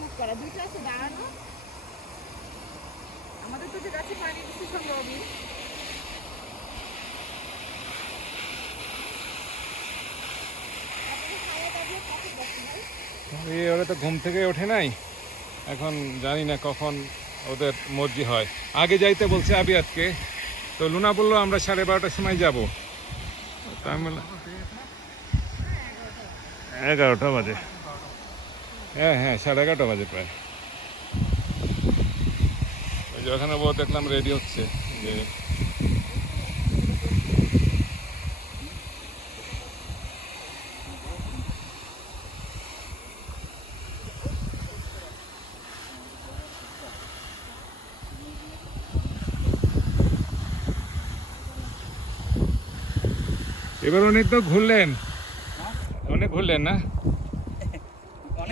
মুখ করা দুটো আছে দাঁড়ানো। আমাদের তো যে গাছে পানি দিচ্ছি সব রবি। ওরা তো ঘুম থেকে ওঠে নাই, এখন জানি না কখন ওদের মর্জি হয়। আগে যাইতে বলছে আবিয়াতকে, তো লুনা বললো আমরা 12:30টার সময় যাবো। তা আমি বললাম 11টা বাজে। হ্যাঁ হ্যাঁ 11:30 বাজে প্রায়। ওই যে ওখানে বউ দেখলাম রেডি হচ্ছে যে এবার অনেক তো ঘুরলেন, অনেক ঘুরলেন না?